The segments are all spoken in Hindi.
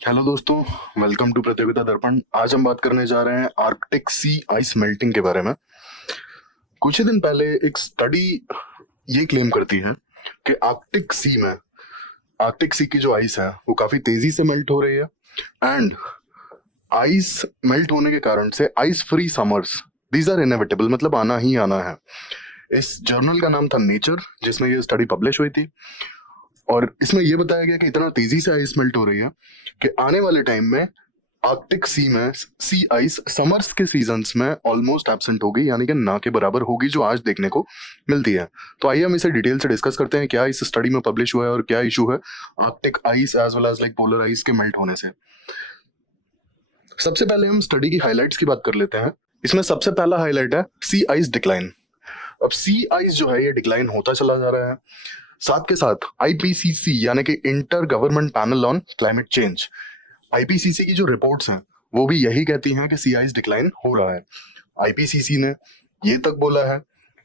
हेलो दोस्तों, वेलकम टू प्रतियोगिता दर्पण। आज हम बात करने जा रहे हैं आर्कटिक सी आइस मेल्टिंग के बारे में। कुछ ही दिन पहले एक स्टडी ये क्लेम करती है कि आर्कटिक सी की जो आइस है वो काफी तेजी से मेल्ट हो रही है एंड आइस मेल्ट होने के कारण से ice free summers these are inevitable, मतलब आना ही आना है। इस जर्नल का नाम था नेचर, जिसमें ये स्टडी पब्लिश हुई थी और इसमें यह बताया गया कि इतना तेजी से आइस मेल्ट हो रही है कि आने वाले टाइम में आर्कटिक सी में सी आइस समर्स के सीजन्स में ऑलमोस्ट एब्सेंट होगी, यानी कि ना के बराबर होगी, जो आज देखने को मिलती है। तो आइए हम इसे डिटेल से डिस्कस करते हैं, क्या इस स्टडी में पब्लिश हुआ है और क्या इशू है Arctic ice as well as like polar ice के मेल्ट होने से। सबसे पहले हम स्टडी की हाइलाइट्स की बात कर लेते हैं। इसमें सबसे पहला हाईलाइट है सी आइस डिक्लाइन। अब सी आइस जो है ये डिक्लाइन होता चला जा रहा है। साथ के साथ आईपीसीसी यानी कि inter government panel on climate change, IPCC की जो रिपोर्ट्स हैं वो भी यही कहती हैं कि सी आइस डिक्लाइन हो रहा है। आईपीसीसी ने ये तक बोला है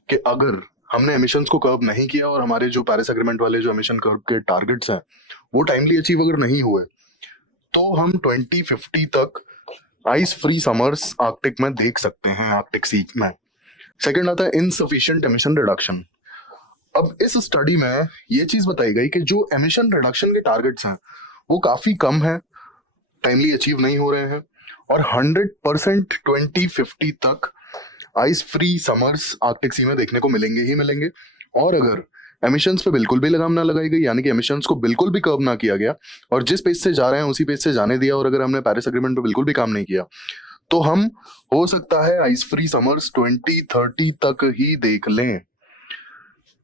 कि अगर हमने एमिशंस को कर्ब नहीं किया और हमारे जो पेरिस एग्रीमेंट वाले जो एमिशन कर्ब के टारगेट्स हैं वो टाइमली अचीव अगर नहीं हुए तो हम 2050 तक आइस फ्री समर्स आर्कटिक में देख सकते हैं, आर्कटिक सी में। सेकंड आता है इनसफिशिएंट एमिशन रिडक्शन। अब इस स्टडी में ये चीज बताई गई कि जो एमिशन रिडक्शन के टारगेट्स हैं वो काफी कम है, टाइमली अचीव नहीं हो रहे हैं और 100% 2050 तक ice free summers Arctic sea में देखने को मिलेंगे ही मिलेंगे। और अगर एमिशंस पे बिल्कुल भी लगाम ना लगाई गई, यानी कि एमिशंस को बिल्कुल भी कर्ब ना किया गया और जिस पेज से जा रहे हैं उसी पेज से जाने दिया, और अगर हमने पेरिस एग्रीमेंट पे बिल्कुल भी काम नहीं किया तो हम हो सकता है आइस फ्री समर्स 2030 तक ही देख लें।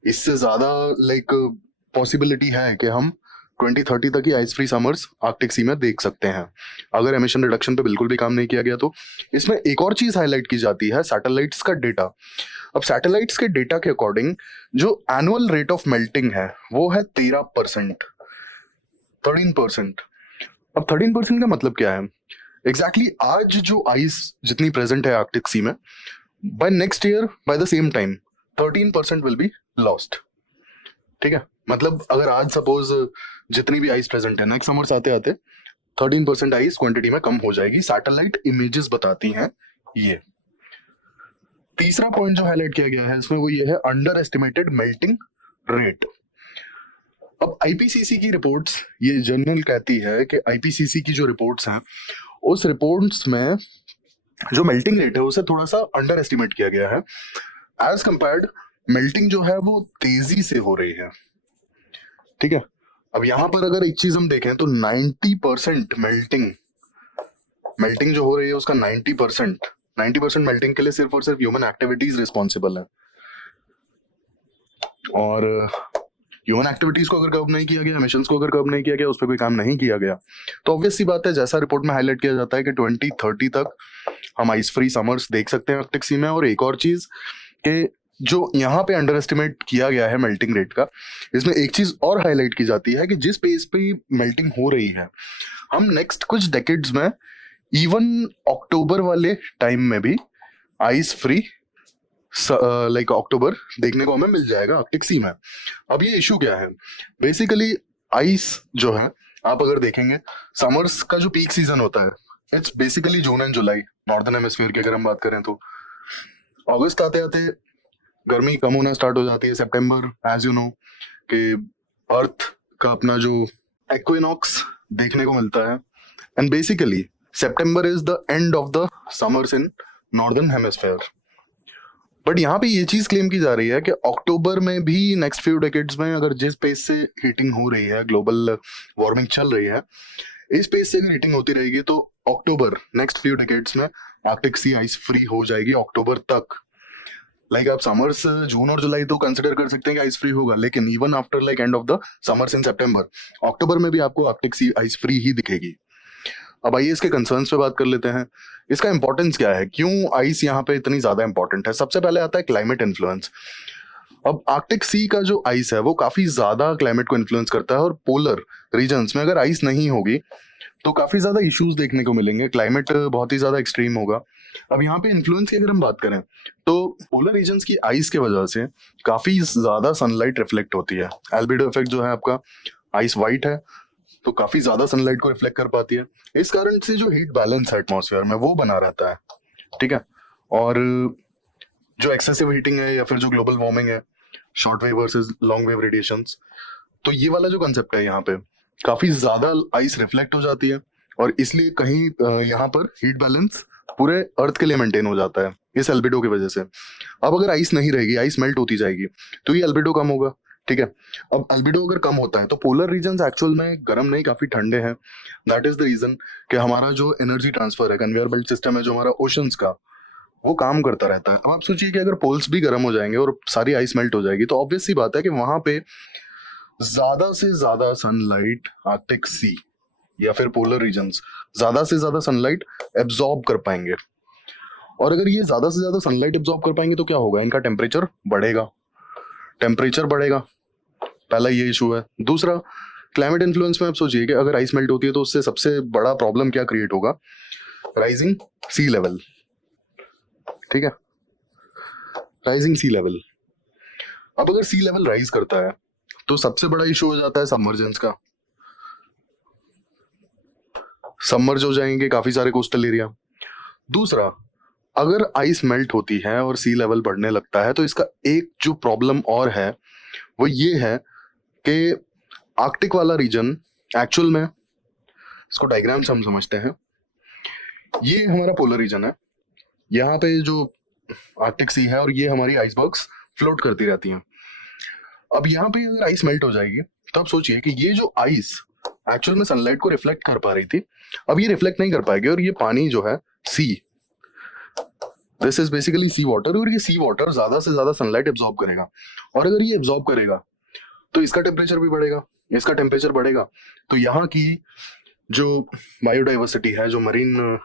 इससे ज्यादा लाइक पॉसिबिलिटी है कि हम 2030 तक ही ice free summers Arctic sea में देख सकते हैं अगर एमिशन रिडक्शन पे बिल्कुल भी काम नहीं किया गया तो। इसमें एक और चीज हाईलाइट की जाती है सैटेलाइट्स का डेटा। अब सैटेलाइट्स के डेटा के अकॉर्डिंग जो एनुअल रेट ऑफ मेल्टिंग है वो है 13%। अब 13% का मतलब क्या है एग्जैक्टली आज जो आइस जितनी प्रेजेंट है आर्कटिक सी में, by next year by the same time 13% will be lost. ठीक है, मतलब अगर आज सपोज जितनी भी आइस प्रेजेंट है नेक्स्ट समर्स आते आते 13% आइस क्वांटिटी में कम हो जाएगी, सैटेलाइट इमेजेस बताती हैं ये। तीसरा पॉइंट जो हाईलाइट किया गया है इसमें वो ये है अंडर एस्टिमेटेड मेल्टिंग रेट। अब आईपीसीसी की रिपोर्ट्स, ये जर्नल कहती है कि आईपीसीसी की जो रिपोर्ट्स हैं उस रिपोर्ट्स में जो मेल्टिंग रेट है उसे थोड़ा सा अंडर एस्टिमेट किया गया है। एज कंपेयर्ड मेल्टिंग जो है वो तेजी से हो रही है। ठीक है, अब यहां पर अगर एक चीज हम देखें तो 90% मेल्टिंग जो हो रही है उसका 90% मेल्टिंग के लिए सिर्फ और सिर्फ ह्यूमन एक्टिविटीज रिस्पॉन्सिबल है। और ह्यूमन एक्टिविटीज को अगर कर्ब नहीं किया गया, एमिशंस को अगर कर्ब नहीं किया गया, उस पर कोई काम नहीं किया गया तो ऑब्वियस सी बात है, जैसा रिपोर्ट में हाईलाइट किया जाता है कि 2030 तक हम आइस फ्री समर्स देख सकते हैं आर्कटिक सी में। और एक और चीज कि जो यहाँ पे अंडर एस्टिमेट किया गया है मेल्टिंग रेट का, इसमें एक चीज और हाईलाइट की जाती है कि जिस पेस पे मेल्टिंग हो रही है हम नेक्स्ट कुछ डेकेड्स में इवन अक्टूबर वाले टाइम में भी आइस फ्री लाइक अक्टूबर देखने को हमें मिल जाएगा आर्कटिक सी में। अब ये इशू क्या है, बेसिकली आइस जो है आप अगर देखेंगे समर्स का जो पीक सीजन होता है it's basically June and July northern hemisphere की अगर हम बात करें तो। अगस्त आते आते गर्मी कम होना स्टार्ट हो जाती है। सितंबर एज यू नो कि अर्थ का अपना जो एक्विनॉक्स देखने को मिलता है and basically September is the end of the summers in northern hemisphere. But यहाँ पे ये चीज क्लेम की जा रही है कि अक्टूबर में भी नेक्स्ट फ्यू डेकेड्स में अगर जिस पेस से हीटिंग हो रही है, ग्लोबल वार्मिंग चल रही है, इस पेस से अगर हीटिंग होती रहेगी तो अक्टूबर नेक्स्ट फ्यू डेकेड्स में आर्कटिक सी आइस फ्री हो जाएगी अक्टूबर तक। लाइक आप समर्स जून और जुलाई तो कंसिडर कर सकते हैं कि आइस फ्री होगा, लेकिन even after like end of the summers in सितंबर, अक्टूबर में भी आपको आर्कटिक सी आइस फ्री ही दिखेगी। अब आइए इसके कंसर्न्स पे बात कर लेते हैं। इसका इंपॉर्टेंस क्या है, क्यों आइस यहाँ पे इतनी ज्यादा इंपॉर्टेंट है। सबसे पहले आता है क्लाइमेट इन्फ्लुएंस। अब आर्कटिक सी का जो आइस है वो काफी ज्यादा क्लाइमेट को इन्फ्लुएंस करता है और पोलर रीजन्स में अगर आइस नहीं होगी तो काफी ज्यादा इश्यूज देखने को मिलेंगे, क्लाइमेट बहुत ही ज्यादा एक्सट्रीम होगा। अब यहाँ पे इन्फ्लुएंस की अगर हम बात करें तो पोलर रीजन्स की आइस के वजह से काफी ज्यादा सनलाइट रिफ्लेक्ट होती है। एल्बिडो इफेक्ट जो है आपका, आइस व्हाइट है तो काफी ज्यादा सनलाइट को रिफ्लेक्ट कर पाती है। इस कारण से जो हीट बैलेंस है एटमॉस्फेयर में वो बना रहता है, ठीक है। और जो एक्सेसिव हीटिंग है या फिर जो ग्लोबल वार्मिंग है, short wave versus long wave radiations, तो ये वाला जो कंसेप्ट है यहाँ पे काफी ज्यादा आइस रिफ्लेक्ट हो जाती है और इसलिए कहीं यहाँ पर हीट बैलेंस पूरे अर्थ के लिए मेंटेन हो जाता है इस एल्बिडो की वजह से। अब अगर आइस नहीं रहेगी, आइस मेल्ट होती जाएगी, तो ये एल्बिडो कम होगा, ठीक है। अब एल्बिडो अगर कम होता है तो पोलर रीजन्स एक्चुअल में गर्म नहीं, काफी ठंडे हैं। दैट इज द रीजन कि हमारा जो एनर्जी ट्रांसफर है, कन्वेयर बेल्ट सिस्टम है जो हमारा ओशंस का, वो काम करता रहता है। अब आप सोचिए कि अगर पोल्स भी गर्म हो जाएंगे और सारी आइस मेल्ट हो जाएगी, तो ऑब्वियस सी बात है कि वहां पे ज्यादा से ज्यादा सनलाइट आर्कटिक सी या फिर पोलर रीजन्स ज्यादा से ज्यादा सनलाइट एब्जॉर्ब कर पाएंगे। और अगर ये ज्यादा से ज्यादा सनलाइट एब्जॉर्ब कर पाएंगे तो क्या होगा, इनका टेम्परेचर बढ़ेगा। टेम्परेचर बढ़ेगा, पहला ये इशू है। दूसरा, क्लाइमेट इन्फ्लुएंस में आप सोचिए कि अगर आइस मेल्ट होती है तो उससे सबसे बड़ा प्रॉब्लम क्या क्रिएट होगा, राइजिंग सी लेवल, ठीक है, राइजिंग सी लेवल। अब अगर सी लेवल राइज करता है तो सबसे बड़ा इशू हो जाता है सबमर्जेंस का। सबमर्ज हो जाएंगे काफी सारे कोस्टल एरिया। दूसरा, अगर आइस मेल्ट होती है और सी लेवल बढ़ने लगता है तो इसका एक जो प्रॉब्लम और है वो ये है कि आर्कटिक वाला रीजन एक्चुअल में, इसको डायग्राम से हम समझते हैं, ये हमारा पोलर रीजन है, यहाँ पे जो आर्कटिक सी है और ये हमारी आइसबर्ग्स फ्लोट करती रहती हैं। अब यहाँ पे अगर आइस मेल्ट हो जाएगी तो आप सोचिए कि ये जो आइस एक्चुअल में सनलाइट को रिफ्लेक्ट कर पा रही थी, अब ये रिफ्लेक्ट नहीं कर पाएगी और ये पानी जो है sea, this is basically sea water, और ये सी वाटर ज्यादा से ज्यादा सनलाइट एब्जॉर्ब करेगा। और अगर ये एब्जॉर्ब करेगा तो इसका टेम्परेचर भी बढ़ेगा, इसका टेम्परेचर बढ़ेगा तो यहाँ की जो बायोडाइवर्सिटी है, जो मरीन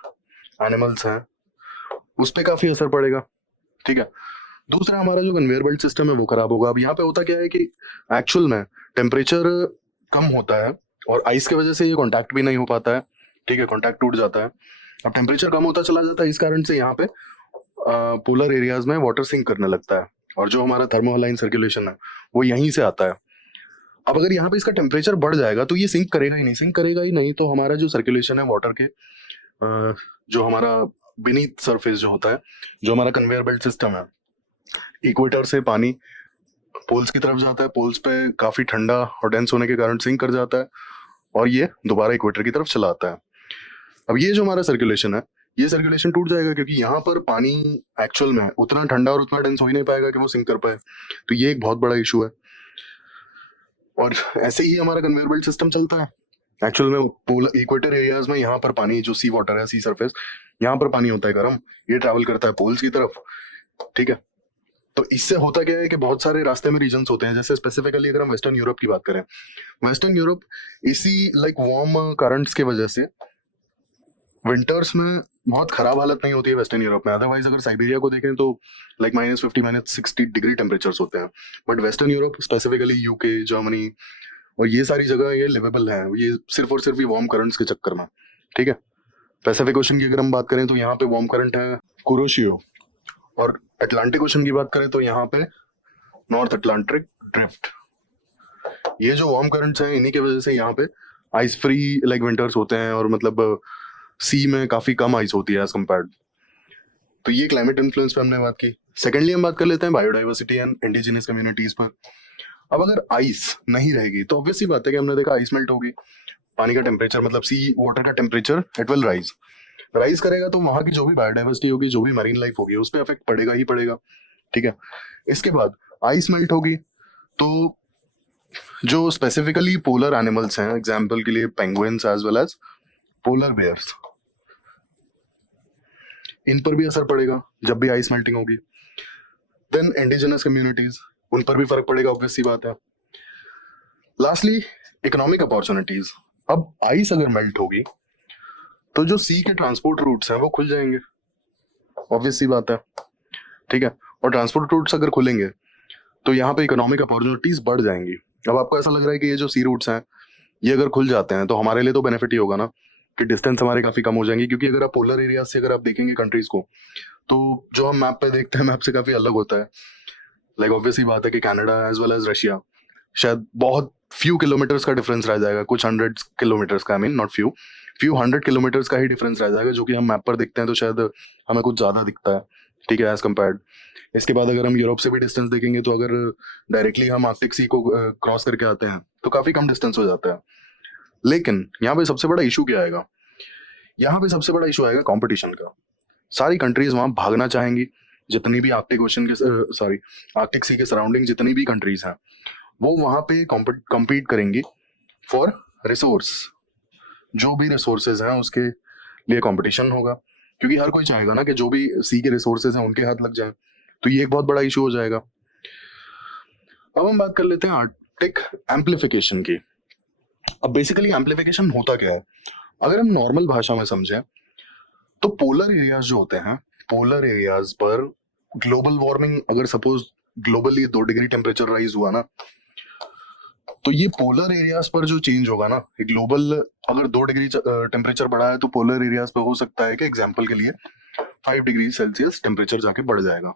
एनिमल्स हैं, उस पर काफी असर पड़ेगा, ठीक है। दूसरा, हमारा जो कन्वेयर बेल्ट सिस्टम है वो खराब होगा। अब यहाँ पे होता क्या है कि एक्चुअल में टेम्परेचर कम होता है और आइस की वजह से ये कॉन्टैक्ट भी नहीं हो पाता है, ठीक है, कॉन्टैक्ट टूट जाता है। अब टेम्परेचर कम होता चला जाता है, इस कारण से यहाँ पे पोलर एरियाज में वाटर सिंक करने लगता है और जो हमारा थर्मोलाइन सर्कुलेशन है वो यहीं से आता है। अब अगर यहाँ पे इसका टेम्परेचर बढ़ जाएगा तो ये सिंक करेगा ही नहीं, सिंक करेगा ही नहीं तो हमारा जो सर्कुलेशन है वाटर के, जो हमारा बीनीथ सरफेस जो होता है, जो हमारा कन्वेयर बेल्ट सिस्टम है, इक्वेटर से पानी पोल्स की तरफ जाता है, पोल्स पे काफी ठंडा और डेंस होने के कारण सिंक कर जाता है और ये दोबारा इक्वेटर की तरफ चला आता है। अब ये जो हमारा सर्कुलेशन है, ये सर्कुलेशन टूट जाएगा क्योंकि यहाँ पर पानी एक्चुअल में उतना ठंडा और उतना डेंस हो ही नहीं पाएगा कि वो सिंक कर पाए, तो ये एक बहुत बड़ा इशू है। और ऐसे ही हमारा कन्वेयर बेल्ट सिस्टम चलता है। एक्चुअल में पोलर इक्वेटर एरियाज में यहाँ पर पानी, जो सी वाटर है, सी सरफेस, यहाँ पर पानी होता है गर्म, ये ट्रैवल करता है पोल्स की तरफ, ठीक है। तो इससे होता क्या है कि बहुत सारे रास्ते में रीजन्स होते हैं, जैसे स्पेसिफिकली अगर हम वेस्टर्न यूरोप की बात करें, वेस्टर्न यूरोप इसी लाइक वार्म करंट्स की वजह से विंटर्स में बहुत खराब हालत नहीं होती है वेस्टर्न यूरोप में। अदरवाइज अगर साइबेरिया को देखें तो लाइक -50 -60 डिग्री टेम्परेचर्स होते हैं, but western Europe specifically UK, Germany और ये सारी जगह ये लिवेबल है, ये सिर्फ और सिर्फ ये वार्म करंट्स के चक्कर में, ठीक है। पैसिफिक ओशन की अगर हम बात करें तो यहाँ पे वार्म करंट है कुरोशियो, और अटलांटिक ओशन की बात करें तो यहाँ पे नॉर्थ अटलांटिक ड्रिफ्ट। ये जो वार्म करंट्स हैं इन्हीं की वजह से यहाँ पे आइस फ्री लाइक विंटर्स होते हैं और मतलब सी में काफी कम आइस होती है एज कम्पेयर्ड। तो ये क्लाइमेट इन्फ्लुएंस पे हमने बात की। सेकेंडली हम बात कर लेते हैं बायोडाइवर्सिटी एंड इंडिजिनस कम्युनिटीज पर। अब अगर आइस नहीं रहेगी तो ऑब्वियस सी बात है कि हमने देखा आइस मेल्ट होगी, पानी का टेम्परेचर मतलब सी वाटर का टेम्परेचर इट विल राइज करेगा, तो वहां की जो भी बायोडाइवर्सिटी होगी, जो भी मरीन लाइफ होगी, उस पर इफेक्ट पड़ेगा ही पड़ेगा, ठीक है। इसके बाद आइस मेल्ट होगी तो जो स्पेसिफिकली पोलर एनिमल्स हैं, एग्जाम्पल के लिए penguins as well as polar bears, इन पर भी असर पड़ेगा जब भी आइस मेल्टिंग होगी। देन इंडिजिनस कम्युनिटीज, उन पर भी फर्क पड़ेगा, ऑब्वियस सी बात है। Lastly economic opportunities. अब आइस अगर मेल्ट होगी तो जो सी के ट्रांसपोर्ट रूट्स हैं वो खुल जाएंगे, ऑब्वियस सी बात है, ठीक है। और ट्रांसपोर्ट रूट्स अगर खुलेंगे तो यहाँ पे इकोनॉमिक अपॉर्चुनिटीज बढ़ जाएंगी। अब आपको ऐसा लग रहा है कि ये जो सी रूट्स हैं ये अगर खुल जाते हैं तो हमारे लिए तो बेनिफिट ही होगा ना, कि डिस्टेंस हमारे काफी कम हो जाएंगी, क्योंकि अगर आप पोलर एरिया से अगर आप देखेंगे कंट्रीज को तो जो हम मैप पे देखते हैं मैप से काफी अलग होता है। लाइक ऑब्वियस ही बात है कि Canada as well as Russia शायद बहुत फ्यू किलोमीटर्स का डिफरेंस रह जाएगा, कुछ 100 किलोमीटर्स का, I mean not few, few 100 kilometres का ही डिफरेंस रह जाएगा, जो कि हम मैप पर देखते हैं तो शायद हमें कुछ ज़्यादा दिखता है, ठीक है, एज कम्पेयर्ड। इसके बाद अगर हम यूरोप से भी डिस्टेंस देखेंगे तो अगर डायरेक्टली हम आर्कटिक सी को क्रॉस करके आते हैं तो काफ़ी कम डिस्टेंस हो जाता है। लेकिन यहाँ पे सबसे बड़ा इशू क्या आएगा? यहाँ पे सबसे बड़ा इशू आएगा कंपटीशन का। सारी कंट्रीज वहां भागना चाहेंगी, जितनी भी आर्कटिक ओशन के सॉरी आर्कटिक सी के सराउंडिंग जितनी भी कंट्रीज हैं वो वहां पे कम्पीट करेंगी फॉर रिसोर्स। जो भी रिसोर्सेज हैं उसके लिए कंपटीशन होगा, क्योंकि हर कोई चाहेगा ना कि जो भी सी के रिसोर्सेज हैं उनके हाथ लग जाए, तो ये एक बहुत बड़ा इशू हो जाएगा। अब हम बात कर लेते हैं आर्कटिक एम्प्लीफिकेशन की। अब बेसिकली एम्प्लीफिकेशन होता क्या है? अगर हम नॉर्मल भाषा में समझें तो पोलर एरियाज जो होते हैं, पोलर एरियाज पर ग्लोबल वार्मिंग, अगर suppose globally 2 degree temperature rise हुआ ना, तो ये पोलर एरियाज पर जो चेंज होगा ना, ग्लोबल अगर 2 डिग्री टेम्परेचर बढ़ा है तो पोलर एरियाज पर हो सकता है कि एग्जाम्पल के लिए 5 डिग्री सेल्सियस टेम्परेचर जाके बढ़ जाएगा।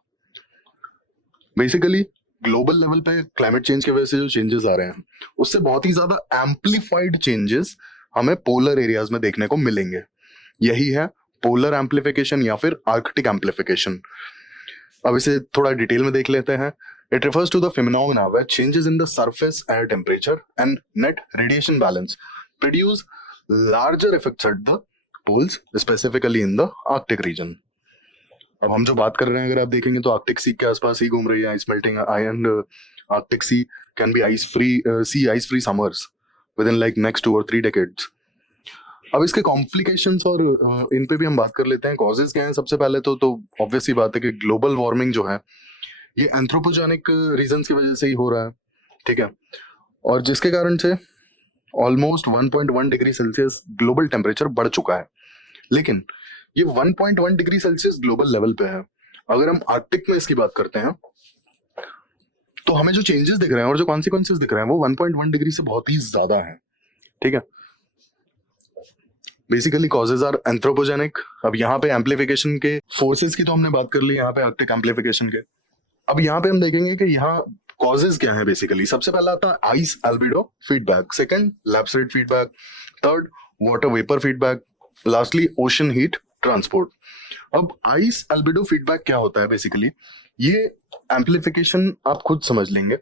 बेसिकली ग्लोबल लेवल पे क्लाइमेट चेंज की वजह से जो चेंजेस आ रहे हैं उससे बहुत ही ज्यादा एम्प्लीफाइड चेंजेस हमें पोलर एरियाज में देखने को मिलेंगे। यही है पोलर एम्प्लीफिकेशन या फिर आर्कटिक एम्प्लीफिकेशन। अब इसे थोड़ा डिटेल में देख लेते हैं। It refers to the phenomena where changes in the surface air temperature and net radiation balance produce larger effects at the poles, specifically in the Arctic region. अब हम जो बात कर रहे हैं, अगर आप देखेंगे तो आर्कटिक सी के आसपास ही घूम रही है ice melting, and Arctic sea can be ice free summers within like next 2 or 3 decades. अब इसके कॉम्प्लिकेशंस और इन पे भी हम बात कर लेते हैं। कॉजेज क्या हैं? सबसे पहले तो ऑब्वियस ही बात है कि ग्लोबल वार्मिंग जो है ये एंथ्रोपोजेनिक रीजंस की वजह से ही हो रहा है, ठीक है, और जिसके कारण से almost 1.1 degree Celsius global temperature बढ़ चुका है। लेकिन ये 1.1 डिग्री सेल्सियस ग्लोबल लेवल पे है। अगर हम आर्कटिक में इसकी बात करते हैं तो हमें जो चेंजेस दिख रहे हैं और जो कॉन्सिक्वेंसेस दिख रहे हैं वो 1.1 डिग्री से बहुत ही ज्यादा है, ठीक है। Basically causes are anthropogenic. अब यहाँ पे एम्प्लीफिकेशन के फोर्सेस की तो हमने बात कर ली, यहाँ पे आर्कटिक एम्प्लीफिकेशन के। अब यहाँ पे हम देखेंगे कि यहाँ कॉजेज क्या है। बेसिकली सबसे पहला आता है ice albedo feedback, second lapse rate feedback, third water vapour feedback, lastly ocean heat transport. अब आइस एल्बिडो फीडबैक क्या होता है? बेसिकली ये एम्प्लीफिकेशन आप खुद समझ लेंगे।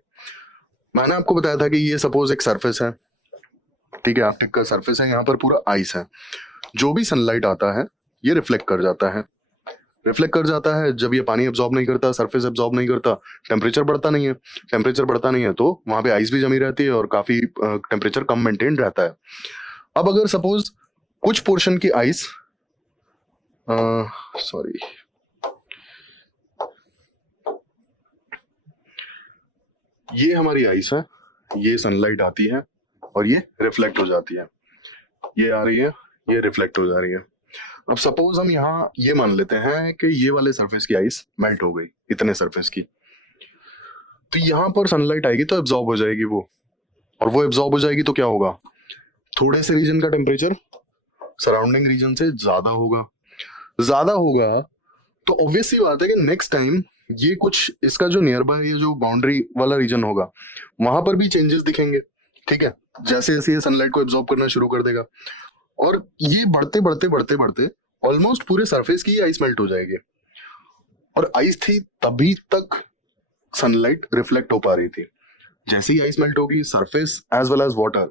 मैंने आपको बताया था कि ये सपोज एक सरफेस है, ठीक है, आर्कटिक का सरफेस है, यहाँ पर पूरा आइस है। जो भी सनलाइट आता है ये रिफ्लेक्ट कर जाता है, रिफ्लेक्ट कर जाता है। जब ये पानी एब्जॉर्ब नहीं करता, सरफेस एब्जॉर्ब नहीं करता, टेम्परेचर बढ़ता नहीं है। टेम्परेचर बढ़ता नहीं है तो वहां पे आइस भी जमी रहती है और काफी टेम्परेचर कम मेंटेन रहता है। अब अगर सपोज कुछ पोर्शन की आइस सॉरी ये हमारी आइस है, ये सनलाइट आती है और ये रिफ्लेक्ट हो जाती है, ये आ रही है, ये रिफ्लेक्ट हो जा रही है। अब सपोज हम यहाँ ये मान लेते हैं कि ये वाले सरफेस की आइस मेल्ट हो गई, इतने सरफेस की, तो यहाँ पर सनलाइट आएगी तो एब्जॉर्ब हो जाएगी वो, और वो एब्जॉर्ब हो जाएगी तो क्या होगा? थोड़े से रीजन का टेम्परेचर सराउंडिंग रीजन से ज्यादा होगा। ज्यादा होगा तो ऑब्वियस सी बात है कि नेक्स्ट टाइम ये कुछ इसका जो नियर बाय ये जो बाउंड्री वाला रीजन होगा वहां पर भी चेंजेस दिखेंगे, ठीक है, जैसे जैसे ये सनलाइट को एब्जॉर्ब करना शुरू कर देगा, और ये बढ़ते बढ़ते बढ़ते बढ़ते ऑलमोस्ट पूरे सरफेस की आइस मेल्ट हो जाएगी। और आइस थी तभी तक सनलाइट रिफ्लेक्ट हो पा रही थी। जैसे ही आइस मेल्ट होगी, surface as well as water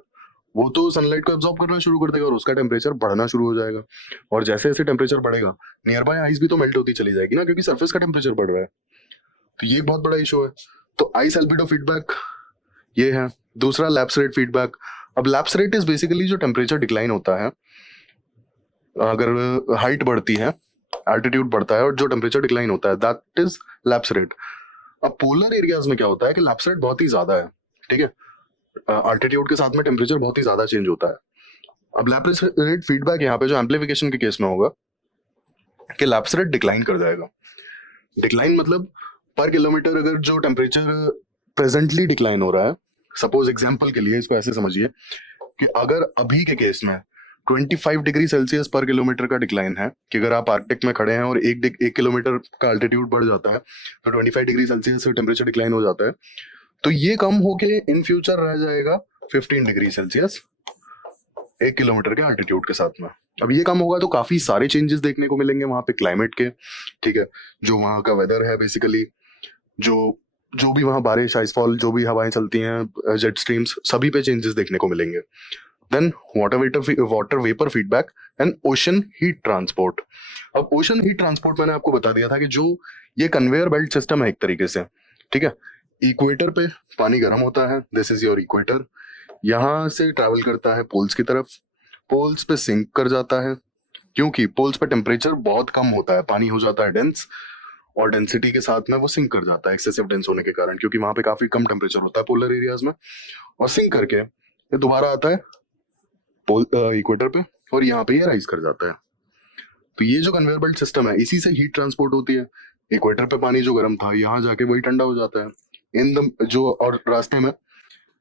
वो तो सनलाइट को एब्जॉर्ब करना शुरू कर देगा और उसका टेम्परेचर बढ़ना शुरू हो जाएगा। और जैसे जैसे टेम्परेचर बढ़ेगा नियर बाय आइस भी तो मेल्ट होती चली जाएगी ना, क्योंकि सरफेस का टेम्परेचर बढ़ रहा है। तो ये एक बहुत बड़ा इशू है। तो आइस एल्बिडो फीडबैक ये है। दूसरा लैप्स रेट फीडबैक। अब लैप्स रेट इज बेसिकली जो टेम्परेचर डिक्लाइन होता है, अगर हाइट बढ़ती है, एल्टीट्यूड बढ़ता है और जो टेम्परेचर डिक्लाइन होता है, दैट इज लैप्स रेट। अब पोलर एरियाज में क्या होता है कि लैप्स रेट बहुत ही ज्यादा है, ठीक है, अल्टीट्यूड के साथ में टेम्परेचर बहुत ही ज्यादा चेंज होता है। अब लैप्स रेट फीडबैक यहाँ पे जो एम्प्लीफिकेशन के केस में होगा कि लैप्स रेट डिक्लाइन कर जाएगा। डिक्लाइन मतलब पर किलोमीटर अगर जो टेम्परेचर प्रेजेंटली डिक्लाइन हो रहा है, सपोज एग्जांपल के लिए इसको ऐसे समझिए कि अगर अभी के केस में 25 डिग्री सेल्सियस पर किलोमीटर का डिक्लाइन है, कि अगर आप आर्कटिक में खड़े हैं और एक किलोमीटर का अल्टीट्यूड बढ़ जाता है तो 25 डिग्री सेल्सियस टेम्परेचर डिक्लाइन हो जाता है, तो ये कम होके इन फ्यूचर रह जाएगा 15 डिग्री सेल्सियस 1 किलोमीटर के अल्टीट्यूड के साथ में। अब ये कम होगा तो काफी सारे चेंजेस देखने को मिलेंगे वहां पे क्लाइमेट के, ठीक है, जो वहां का वेदर है बेसिकली, जो जो भी वहां बारिश, आइसफॉल, जो भी हवाएं चलती हैं, जेट स्ट्रीम्स, सभी पे चेंजेस देखने को मिलेंगे। Then water vapour feedback and ocean heat transport. अब ओशन हीट ट्रांसपोर्ट मैंने आपको बता दिया था कि जो ये कन्वेयर बेल्ट सिस्टम है एक तरीके से, ठीक है, इक्वेटर पे पानी गर्म होता है, दिस इज योर इक्वेटर, यहाँ से ट्रैवल करता है पोल्स की तरफ, पोल्स पे सिंक कर जाता है, क्योंकि पोल्स पे टेम्परेचर बहुत कम होता है, पानी हो जाता है डेंस, और डेंसिटी के साथ में वो सिंक कर जाता है एक्सेसिव डेंस होने के कारण, क्योंकि वहां पे काफी कम टेम्परेचर होता है पोलर एरियाज में, और सिंक करके ये दोबारा आता है इक्वेटर पे, और यहाँ पे ये राइज कर जाता है। तो ये जो कन्वेयर बेल्ट सिस्टम है, इसी से हीट ट्रांसपोर्ट होती है। इक्वेटर पे पानी जो गर्म था, यहाँ जाके वही ठंडा हो जाता है इन द जो, और रास्ते में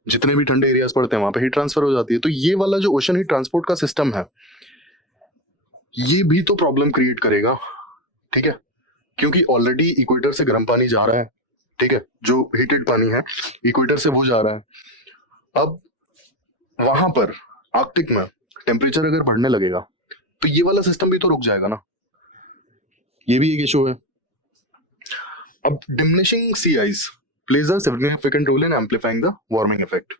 जितने भी ठंडे एरियाज पड़ते हैं वहां पे हीट ट्रांसफर हो जाती है। तो ये वाला जो ओशन हीट ट्रांसपोर्ट का सिस्टम है, ये भी तो प्रॉब्लम क्रिएट करेगा, ठीक है, क्योंकि ऑलरेडी इक्वेटर से गर्म पानी जा रहा है, ठीक है, जो हीटेड पानी है इक्वेटर से वो जा रहा है। अब वहां पर आर्कटिक में टेम्परेचर अगर बढ़ने लगेगा तो ये वाला सिस्टम भी तो रुक जाएगा ना, ये भी एक इशू है। अब diminishing sea ice plays a significant role in amplifying the warming effect.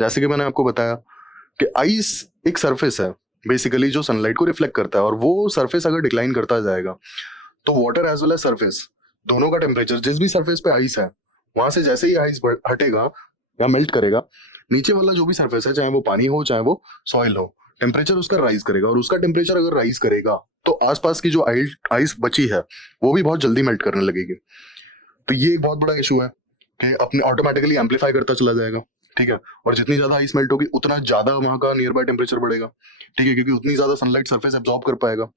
जैसे कि मैंने आपको बताया कि आइस एक सरफेस है बेसिकली जो सनलाइट को रिफ्लेक्ट करता है, और वो सरफेस अगर डिक्लाइन करता जाएगा तो water as well as surface दोनों का टेम्परेचर, जिस भी सरफेस पे आइस है वहां से जैसे ही आइस हटेगा या मेल्ट करेगा, नीचे वाला जो भी सरफेस है, चाहे वो पानी हो चाहे वो सॉइल हो, टेम्परेचर उसका राइज करेगा, और उसका टेम्परेचर अगर राइज करेगा तो आसपास की जो आइस बची है वो भी बहुत जल्दी मेल्ट करने लगेगी। तो ये एक बहुत बड़ा इशू है कि अपने ऑटोमेटिकली एम्पलीफाई करता चला जाएगा, ठीक है, और जितनी ज्यादा आइस मेल्ट होगी उतना ज्यादा वहां का नियर बाय टेम्परेचर बढ़ेगा, ठीक है, क्योंकि उतनी ज्यादा सनलाइट सरफेस एब्जॉर्ब कर पाएगा।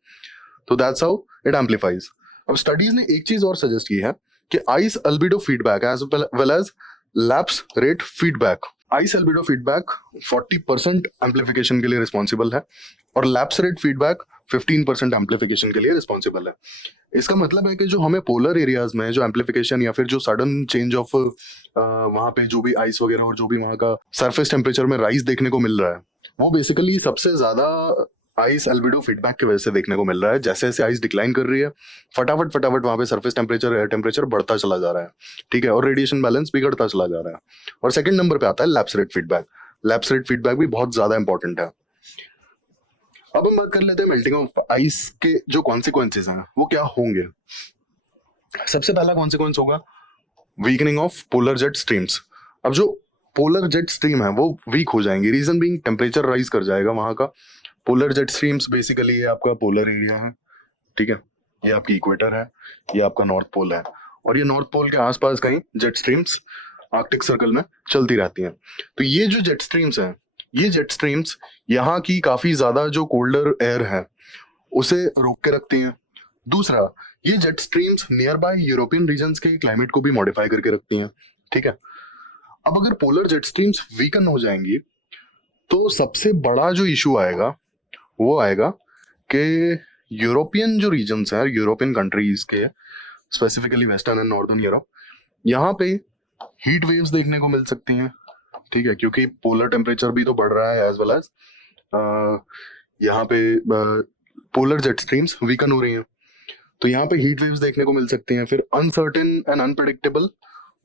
तो दैट्स हाउ इट एम्पलीफाइज। अब स्टडीज ने एक चीज और सजेस्ट की है कि ice albedo feedback as well as lapse rate feedback, ice albedo feedback 40% amplification के लिए रिस्पॉन्सिबल है, और लैप्स रेट फीडबैक 15% एम्पलीफिकेशन के लिए रिस्पॉन्सिबल है। इसका मतलब है कि जो हमें पोलर एरियाज में जो एम्पलीफिकेशन या फिर जो सडन चेंज ऑफ वहां पे जो भी आइस वगैरह और जो भी वहां का सरफेस टेम्परेचर में राइज देखने को मिल रहा है, वो बेसिकली सबसे ज्यादा आइस अल्बिडो फीडबैक की वजह से देखने को मिल रहा है। जैसे जैसे आइस डिक्लाइन कर रही है, फटाफट वहां पे सरफेस टेम्परेचर, एयर टेम्परेचर बढ़ता चला जा रहा है, ठीक है, और रेडिएशन बैलेंस बिगड़ता चला जा रहा है। और सेकंड नंबर पे आता है lapse rate feedback. Lapse rate feedback भी बहुत ज्यादा इंपॉर्टेंट है। अब हम बात कर लेते हैं मेल्टिंग ऑफ आइस के जो कॉन्सिक्वेंसेज हैं वो क्या होंगे। सबसे पहला कॉन्सिक्वेंस होगा weakening of polar jet streams. अब जो पोलर जेट स्ट्रीम है वो वीक हो जाएंगे, रीजन बीइंग टेम्परेचर राइज कर जाएगा वहां का। पोलर जेट स्ट्रीम्स बेसिकली ये आपका पोलर एरिया है, ठीक है, ये आपकी इक्वेटर है, ये आपका नॉर्थ पोल है, और ये नॉर्थ पोल के आसपास कहीं जेट स्ट्रीम्स आर्कटिक सर्कल में चलती रहती हैं। तो ये जो जेट स्ट्रीम्स हैं, ये जेट स्ट्रीम्स यहाँ की काफी ज्यादा जो कोल्डर एयर है उसे रोक के रखती हैं। दूसरा, ये jet streams nearby European regions के क्लाइमेट को भी मॉडिफाई करके रखती हैं, ठीक है। अब अगर पोलर जेट स्ट्रीम्स वीकन हो जाएंगी तो सबसे बड़ा जो इशू आएगा वो आएगा कि यूरोपियन जो रीजन्स हैं, यूरोपियन कंट्रीज के, specifically western and northern Europe, यहाँ पे हीट वेव्स देखने को मिल सकती हैं, ठीक है, क्योंकि पोलर टेम्परेचर भी तो बढ़ रहा है एज वेल एज यहाँ पे पोलर जेट स्ट्रीम्स वीकन हो रही हैं, तो यहाँ पे हीट वेव्स देखने को मिल सकती हैं। फिर अनसर्टेन एंड अनप्रेडिक्टेबल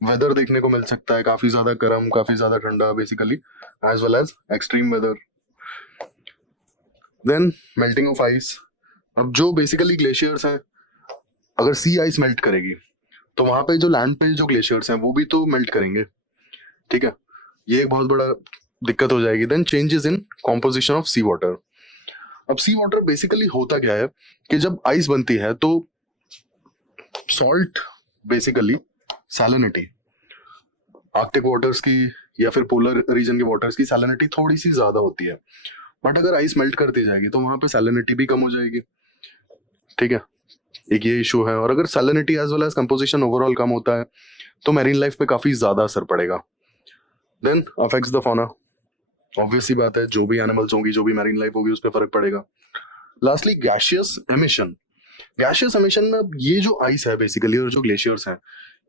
वेदर देखने को मिल सकता है, काफी ज्यादा गर्म, काफी ज्यादा ठंडा basically, as well as extreme weather. Then melting of ice. अब जो बेसिकली ग्लेशियर्स हैं, अगर सी आइस मेल्ट करेगी तो वहां पे जो लैंड पे जो ग्लेशियर्स हैं वो भी तो मेल्ट करेंगे, ठीक है, ये एक बहुत बड़ा दिक्कत हो जाएगी। Then changes in composition of sea water. अब सी वाटर बेसिकली होता क्या है कि जब आइस बनती है तो salt, basically salinity, Arctic waters की या फिर पोलर रीजन के वाटर्स की सैलिनिटी थोड़ी सी ज्यादा होती है, बट अगर आइस मेल्ट करती जाएगी तो वहां पे सैलिनिटी भी कम हो जाएगी, ठीक है, एक ये इशू है। और अगर salinity as well as composition overall कम होता है तो मैरीन लाइफ पे काफी ज्यादा असर पड़ेगा। देन अफेक्ट्स द फॉना, ऑब्वियस सी बात है, जो भी एनिमल्स होंगी, जो भी मैरीन लाइफ होगी उस पर फर्क पड़ेगा। Lastly gaseous emission. Gaseous emission में ये जो आइस है बेसिकली और जो ग्लेशियर्स हैं,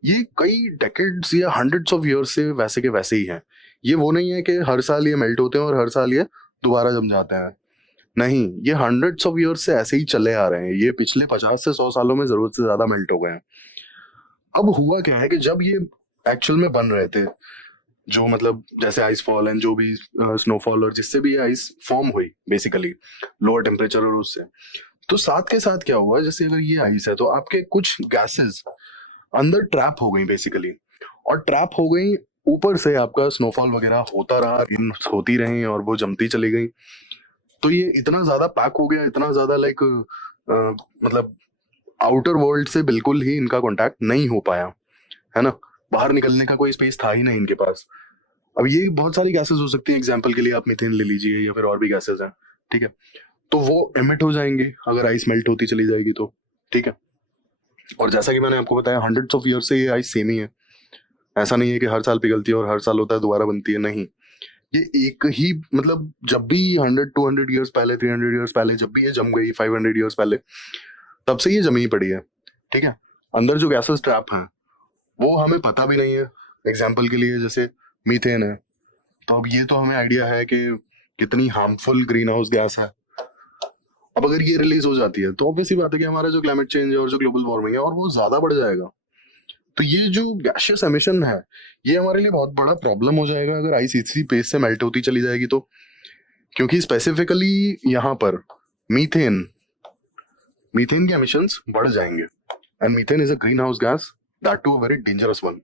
ये कई डेकेड्स या हंड्रेड्स ऑफ ईयर्स से वैसे के वैसे ही हैं, ये वो नहीं है कि हर साल ये मेल्ट होते हैं और हर साल ये दोबारा जम जाते हैं, नहीं, ये हंड्रेड्स ऑफ ईयर्स से ऐसे ही चले आ रहे हैं, ये पिछले 50 से 100 सालों में जरूरत से ज्यादा मेल्ट हो गए हैं। अब हुआ क्या है कि जब ये एक्चुअल में बन रहे थे, जो मतलब जैसे आइस फॉल एंड जो भी स्नोफॉल और जिससे भी आइस फॉर्म हुई बेसिकली लोअर टेम्परेचर और उससे, तो साथ के साथ क्या हुआ, जैसे अगर ये आइस है तो आपके कुछ गैसेस अंदर ट्रैप हो गई बेसिकली, और ट्रैप हो गई, ऊपर से आपका स्नोफॉल वगैरह होता रहा, रेन होती रही और वो जमती चली गई, तो ये इतना ज्यादा पैक हो गया, इतना ज्यादा लाइक मतलब आउटर वर्ल्ड से बिल्कुल ही इनका कांटेक्ट नहीं हो पाया, है ना, बाहर निकलने का कोई स्पेस था ही नहीं इनके पास। अब ये बहुत सारी गैसेस हो सकती हैं, एग्जांपल के लिए आप मीथेन ले लीजिए या फिर और भी गैसेस हैं, ठीक है, तो वो एमिट हो जाएंगे अगर आइस मेल्ट होती चली जाएगी तो, ठीक है। और जैसा कि मैंने आपको बताया, हंड्रेड्स ऑफ ईयर से ये आइस सेम ही है, ऐसा नहीं है कि हर साल पिघलती है और हर साल होता है दोबारा बनती है, नहीं, ये एक ही मतलब जब भी 100-200 ईयर्स पहले, 300 ईयर्स पहले जब भी ये जम गई, 500 ईयर्स पहले, तब से ये जमी ही पड़ी है, ठीक है। अंदर जो गैसेस ट्रैप हैं वो हमें पता भी नहीं है, एग्जाम्पल के लिए जैसे मीथेन है, तो अब ये तो हमें आइडिया है कि कितनी हार्मफुल ग्रीन हाउस गैस है। अब अगर ये रिलीज हो जाती है तो ऑब्वियसली बात है कि हमारा जो क्लाइमेट चेंज है और जो ग्लोबल वार्मिंग है और वो ज्यादा बढ़ जाएगा। तो ये जो गैशियस एमिशन है ये हमारे लिए बहुत बड़ा प्रॉब्लम हो जाएगा अगर आइस इसी पेस से मेल्ट होती चली जाएगी तो, क्योंकि स्पेसिफिकली यहाँ पर मीथेन के एमिशंस बढ़ जाएंगे, and methane is a greenhouse gas, that too a very dangerous one.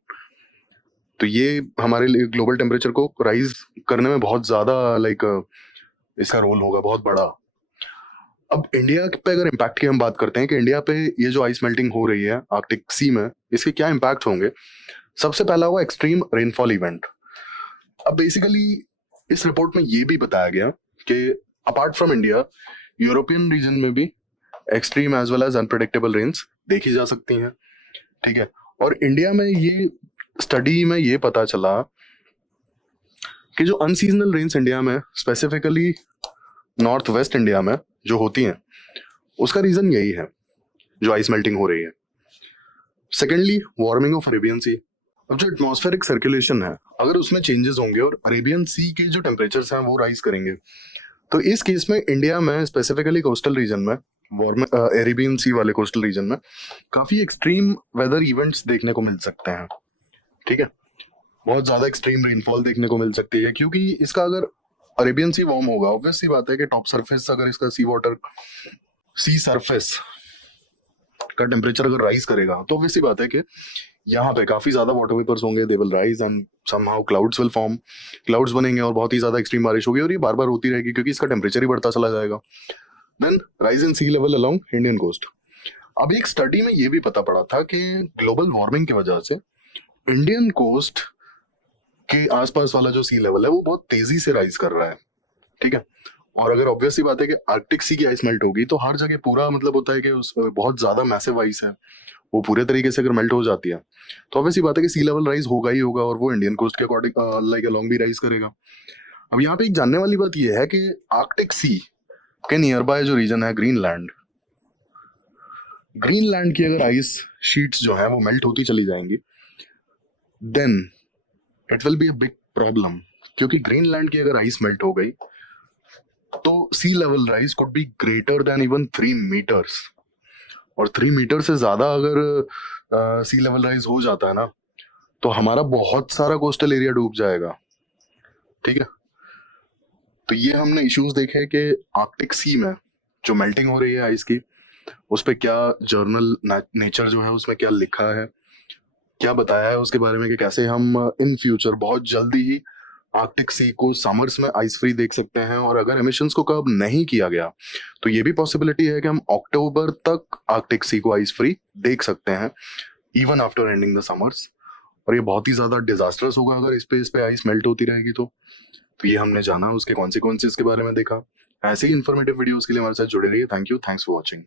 तो ये हमारे लिए ग्लोबल टेम्परेचर को राइज करने में बहुत ज्यादा लाइक इसका रोल होगा बहुत बड़ा। अब इंडिया पे अगर इम्पैक्ट की हम बात करते हैं कि इंडिया पे ये जो आइस मेल्टिंग हो रही है आर्कटिक सी में, इसके क्या इम्पैक्ट होंगे, सबसे पहला हुआ एक्सट्रीम रेनफॉल इवेंट। अब बेसिकली इस रिपोर्ट में ये भी बताया गया कि apart from India, European region में भी extreme as well as unpredictable rains देखी जा सकती हैं, ठीक है। और इंडिया में ये स्टडी में ये पता चला कि जो अनसीजनल रेन्स इंडिया में स्पेसिफिकली नॉर्थ वेस्ट इंडिया में जो होती हैं, उसका रीजन यही है जो आइस मेल्टिंग हो रही है। सेकेंडली, वार्मिंग ऑफ अरेबियन सी। अब जो एटमॉस्फेरिक सर्कुलेशन है अगर उसमें चेंजेस होंगे और अरेबियन सी के जो टेम्परेचर्स हैं वो राइज करेंगे, तो इस केस में इंडिया में स्पेसिफिकली कोस्टल रीजन में, अरेबियन सी वाले कोस्टल रीजन में काफी एक्सट्रीम वेदर इवेंट्स देखने को मिल सकते हैं, ठीक है। बहुत ज्यादा एक्सट्रीम रेनफॉल देखने को मिल सकती है, क्योंकि इसका अगर अरेबियन सी वार्म होगा, ऑब्वियस सी बात है कि टॉप सरफेस अगर इसका सी सरफेस का टेम्परेचर अगर राइज करेगा तो ऑब्वियस सी बात है कि यहाँ पे काफी ज्यादा वाटर वेपर्स होंगे, they will rise and somehow clouds will form, clouds बनेंगे और बहुत ही ज्यादा एक्सट्रीम बारिश होगी और ये बार बार होती रहेगी क्योंकि इसका टेम्परेचर ही बढ़ता चला जाएगा। Then rise in sea level along Indian coast. अब एक स्टडी में ये भी पता पड़ा था कि ग्लोबल वार्मिंग की वजह से इंडियन कोस्ट के आसपास वाला जो सी लेवल है वो बहुत तेजी से राइज कर रहा है, ठीक है। और अगर ऑब्वियसली बात है कि आर्कटिक सी की आइस मेल्ट होगी तो हर जगह पूरा मतलब होता है कि उस बहुत ज्यादा मैसिव आइस है, वो पूरे तरीके से अगर मेल्ट हो जाती है तो ऑब्वियसली बात है कि सी लेवल राइज होगा ही होगा और वो इंडियन कोस्ट के अकॉर्डिंग लाइक अलोंग भी राइज करेगा। अब यहाँ पे एक जानने वाली बात ये है कि आर्कटिक सी के नियर बाय जो रीजन है ग्रीनलैंड की अगर आइस शीट्स जो है वो मेल्ट होती चली जाएंगी, then it will be a big problem, क्योंकि ग्रीनलैंड की अगर आइस मेल्ट हो गई तो sea level rise could be greater than even 3 metres, और 3 मीटर से ज्यादा अगर सी लेवल राइज हो जाता है ना तो हमारा बहुत सारा कोस्टल एरिया डूब जाएगा, ठीक है। तो ये हमने इश्यूज देखे कि आर्कटिक सी में जो मेल्टिंग हो रही है आइस की, उस पर क्या जर्नल नेचर जो है उसमें क्या लिखा है, क्या बताया है उसके बारे में कि कैसे हम इन फ्यूचर बहुत जल्दी ही आर्कटिक सी को समर्स में आइस फ्री देख सकते हैं। और अगर एमिशंस को कब नहीं किया गया तो ये भी पॉसिबिलिटी है कि हम अक्टूबर तक आर्कटिक सी को आइस फ्री देख सकते हैं even after ending the summers, और ये बहुत ही ज्यादा डिजास्टर्स होगा अगर इस पे आइस मेल्ट होती रहेगी तो ये हमने जाना, उसके कॉन्सिक्वेंसेस के बारे में देखा। ऐसे ही इन्फॉर्मेटिव वीडियोस के लिए हमारे साथ जुड़े रहिए। Thank you, thanks for watching.